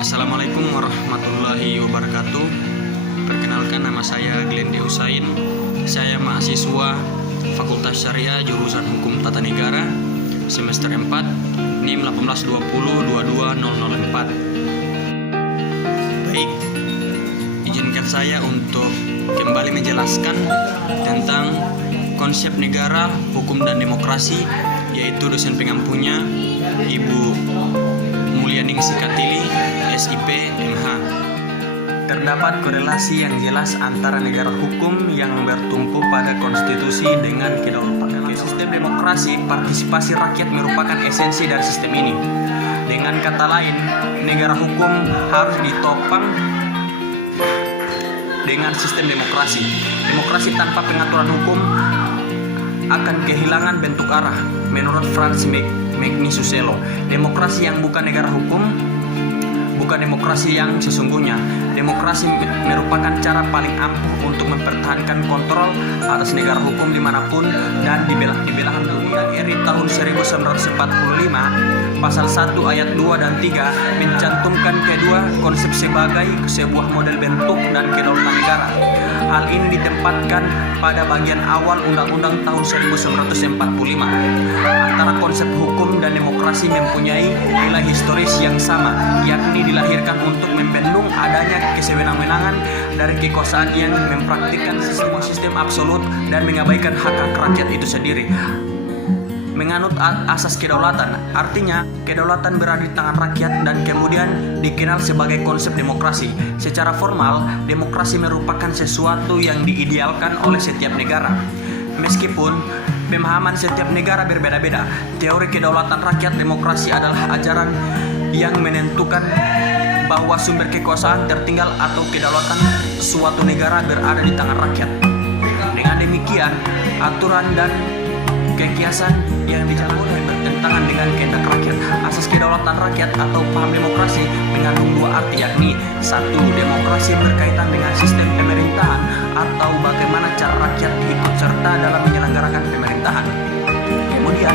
Assalamualaikum warahmatullahi wabarakatuh. Perkenalkan, nama saya Glenn D. Usain. Saya mahasiswa Fakultas Syariah jurusan Hukum Tata Negara semester 4 NIM 182022004. Baik, izinkan saya untuk kembali menjelaskan tentang konsep negara, hukum dan demokrasi, yaitu dosen pengampunya Ibu Mulyaningsih Katili, SIP, MH. Terdapat korelasi yang jelas antara negara hukum yang bertumpu pada konstitusi dengan kedaulatan. Sistem demokrasi, partisipasi rakyat merupakan esensi dari sistem ini. Dengan kata lain, negara hukum harus ditopang dengan sistem demokrasi. Demokrasi tanpa pengaturan hukum akan kehilangan bentuk arah. Menurut Franz Magnisuselo, demokrasi yang bukan negara hukum bukan demokrasi yang sesungguhnya. Demokrasi merupakan cara paling ampuh untuk mempertahankan kontrol atas negara hukum dimanapun dan di belahan dunia. RI tahun 1945 pasal 1 ayat 2 dan 3 mencantumkan kedua konsep sebagai sebuah model bentuk dan kedaulatan negara. Hal ini ditempatkan pada bagian awal Undang-Undang tahun 1945. Antara konsep hukum dan demokrasi mempunyai nilai historis yang sama, yakni dilahirkan untuk membendung adanya kesewenang-wenangan dari kekuasaan yang mempraktikkan sistem absolut dan mengabaikan hak-hak rakyat itu sendiri. Menganut asas kedaulatan, artinya kedaulatan berada di tangan rakyat dan kemudian dikenal sebagai konsep demokrasi. Secara formal, demokrasi merupakan sesuatu yang diidealkan oleh setiap negara. Meskipun pemahaman setiap negara berbeda-beda, teori kedaulatan rakyat demokrasi adalah ajaran yang menentukan bahwa sumber kekuasaan tertinggal atau kedaulatan suatu negara berada di tangan rakyat. Dengan demikian, aturan dan kekiasan yang dijalankan bertentangan dengan kehendak rakyat. Asas kedaulatan rakyat atau paham demokrasi mengandung dua arti, yakni satu, demokrasi berkaitan dengan sistem pemerintahan atau bagaimana cara rakyat ikut serta dalam menyelenggarakan pemerintahan. Kemudian,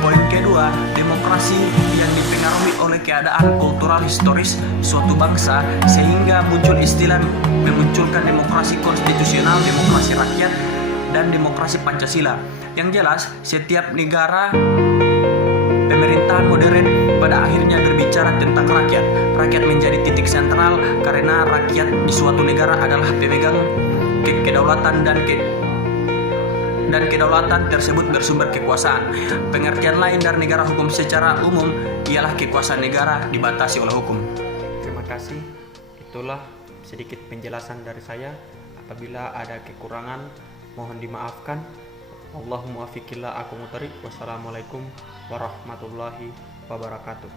poin kedua, demokrasi yang dipengaruhi oleh keadaan kultural historis suatu bangsa sehingga muncul istilah memunculkan demokrasi konstitusional, demokrasi rakyat, dan demokrasi Pancasila. Yang jelas, setiap negara pemerintahan modern pada akhirnya berbicara tentang rakyat. Rakyat menjadi titik sentral karena rakyat di suatu negara adalah pemegang kedaulatan dan kedaulatan tersebut bersumber kekuasaan. Pengertian lain dari negara hukum secara umum ialah kekuasaan negara dibatasi oleh hukum. Terima kasih. Itulah sedikit penjelasan dari saya. Apabila ada kekurangan, mohon dimaafkan. Allahumma afiqillah aku mutari. Wassalamualaikum warahmatullahi wabarakatuh.